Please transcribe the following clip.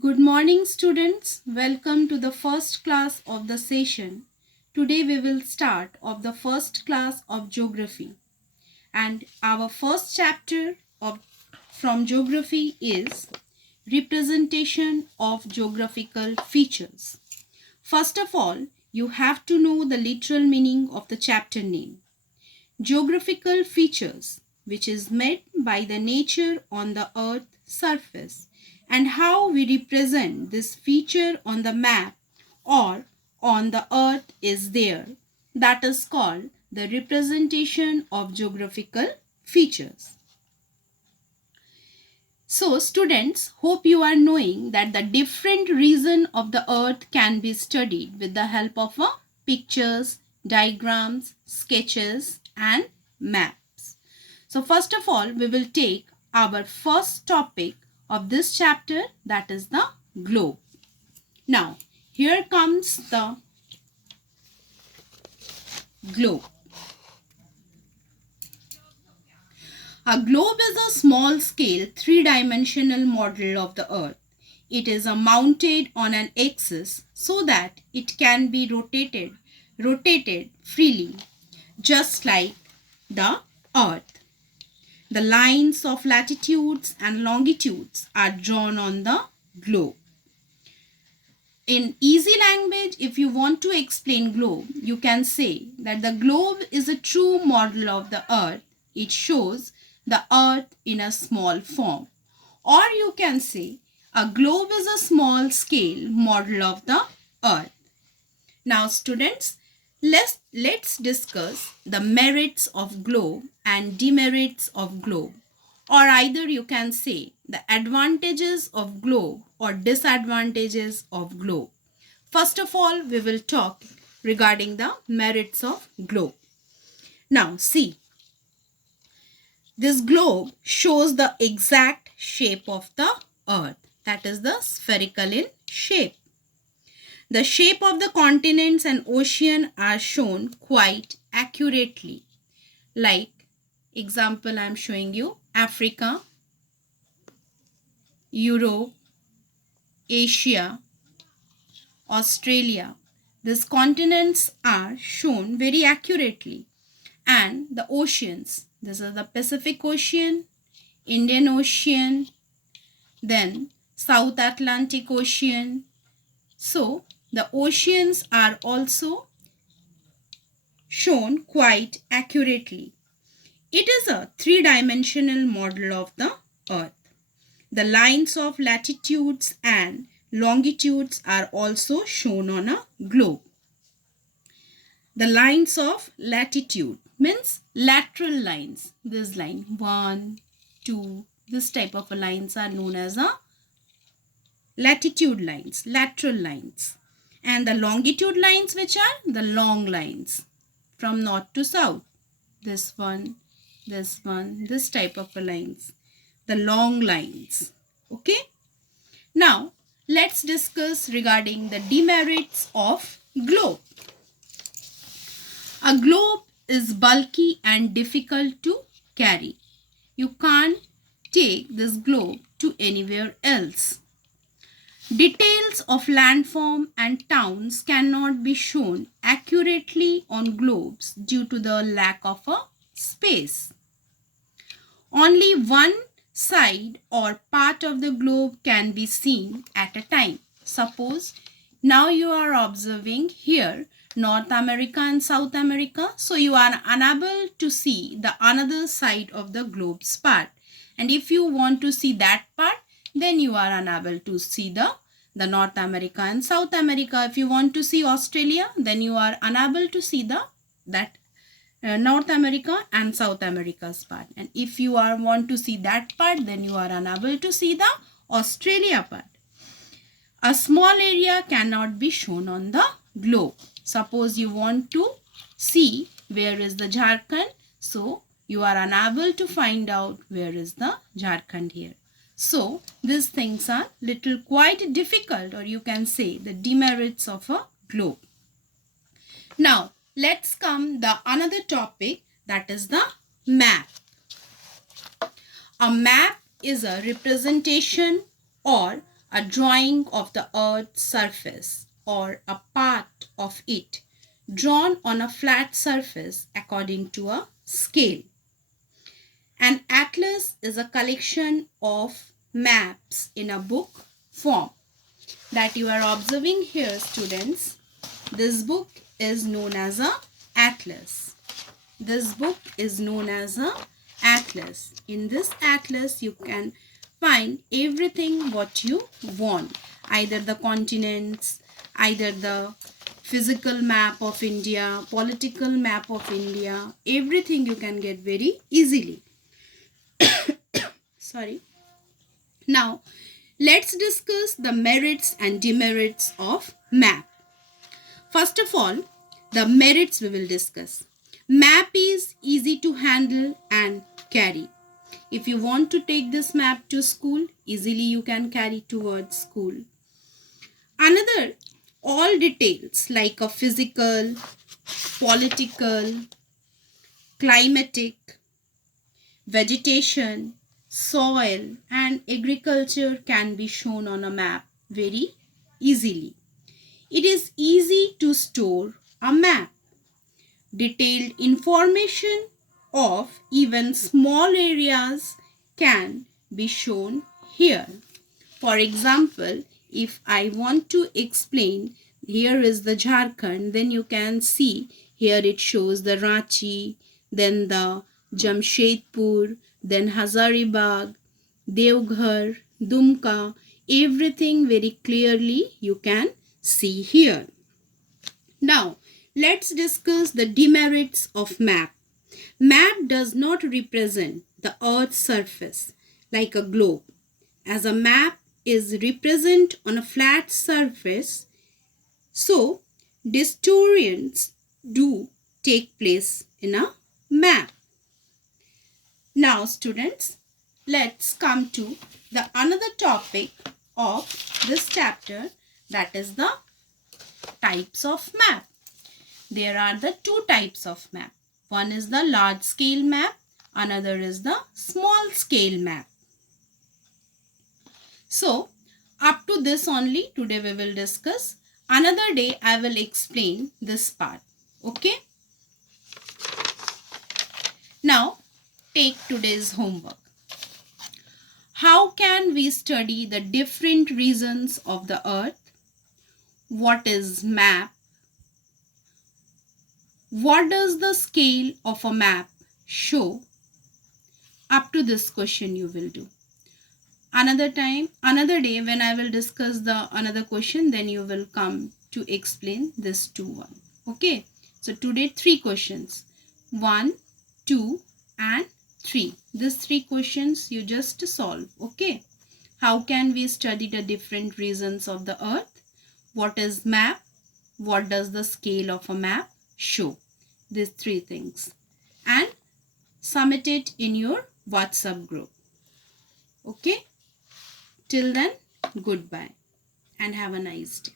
Good morning, students. Welcome to the first class of the session. Today we will start of the first class of geography. And our first chapter of from geography is representation of geographical features. First of all, you have to know the literal meaning of the chapter name. Geographical features, which is made by the nature on the earth surface, and how we represent this feature on the map or on the earth is there. That is called the representation of geographical features. So students, hope you are knowing that the different region of the earth can be studied with the help of pictures, diagrams, sketches and maps. So first of all, we will take our first topic of this chapter, that is the globe. Now, here comes the globe. A globe is a small-scale, three-dimensional model of the Earth. It is mounted on an axis so that it can be rotated freely, just like the Earth. The lines of latitudes and longitudes are drawn on the globe. In easy language, if you want to explain globe, you can say that the globe is a true model of the Earth. It shows the Earth in a small form. Or you can say a globe is a small scale model of the Earth. Now students, let's discuss the merits of globe and demerits of globe. Or either you can say the advantages of globe or disadvantages of globe. First of all, we will talk regarding the merits of globe. Now see, this globe shows the exact shape of the earth, that is the spherical in shape. The shape of the continents and ocean are shown quite accurately. Like example I am showing you, Africa, Europe, Asia, Australia. These continents are shown very accurately. And the oceans, this is the Pacific Ocean, Indian Ocean, then South Atlantic Ocean. So the oceans are also shown quite accurately. It is a three-dimensional model of the earth. The lines of latitudes and longitudes are also shown on a globe. The lines of latitude means lateral lines. This line 1, 2, this type of lines are known as a latitude lines, lateral lines. And the longitude lines, which are the long lines from north to south. This one, this type of lines, the long lines. Okay. Now let's discuss regarding the demerits of globe. A globe is bulky and difficult to carry. You can't take this globe to anywhere else. Details of landform and towns cannot be shown accurately on globes due to the lack of a space. Only one side or part of the globe can be seen at a time. Suppose now you are observing here North America and South America. So you are unable to see the another side of the globe's part. And if you want to see that part, then you are unable to see the North America and South America. If you want to see Australia, then you are unable to see that North America and South America's part. And if you want to see that part, then you are unable to see the Australia part. A small area cannot be shown on the globe. Suppose you want to see where is the Jharkhand. So you are unable to find out where is the Jharkhand here. So these things are little quite difficult, or you can say the demerits of a globe. Now let's come the another topic, that is the map. A map is a representation or a drawing of the earth's surface or a part of it drawn on a flat surface according to a scale. An atlas is a collection of maps in a book form that you are observing here, students. This book is known as a atlas. This book is known as a atlas. In this atlas, you can find everything what you want. Either the continents, either the physical map of India, political map of India, everything you can get very easily. Sorry. Now, let's discuss the merits and demerits of map. First of all, the merits we will discuss. Map is easy to handle and carry. If you want to take this map to school, easily you can carry towards school. Another, all details like a physical, political, climatic, vegetation, soil and agriculture can be shown on a map very easily. It is easy to store a map. Detailed information of even small areas can be shown here. For example, if I want to explain, here is the Jharkhand, then you can see here it shows the Ranchi, then the Jamshedpur, then Hazaribagh, Devghar, Dumka, everything very clearly you can see here. Now, let's discuss the demerits of map. Map does not represent the earth's surface like a globe. As a map is represented on a flat surface, so distortions do take place in a map. Now students, let's come to the another topic of this chapter, that is the types of map. There are the two types of map. One is the large scale map, another is the small scale map. So up to this only today we will discuss. Another day I will explain this part. Okay. Now take today's homework. How can we study the different regions of the earth? What is map? What does the scale of a map show? Up to this question you will do. Another day when I will discuss the another question, then you will come to explain this 2-1. Okay. So today 3 questions. 1, 2 and 3. These 3 questions you just solve. Okay. How can we study the different regions of the earth? What is map? What does the scale of a map show? These 3 things. And submit it in your WhatsApp group. Okay. Till then, goodbye and have a nice day.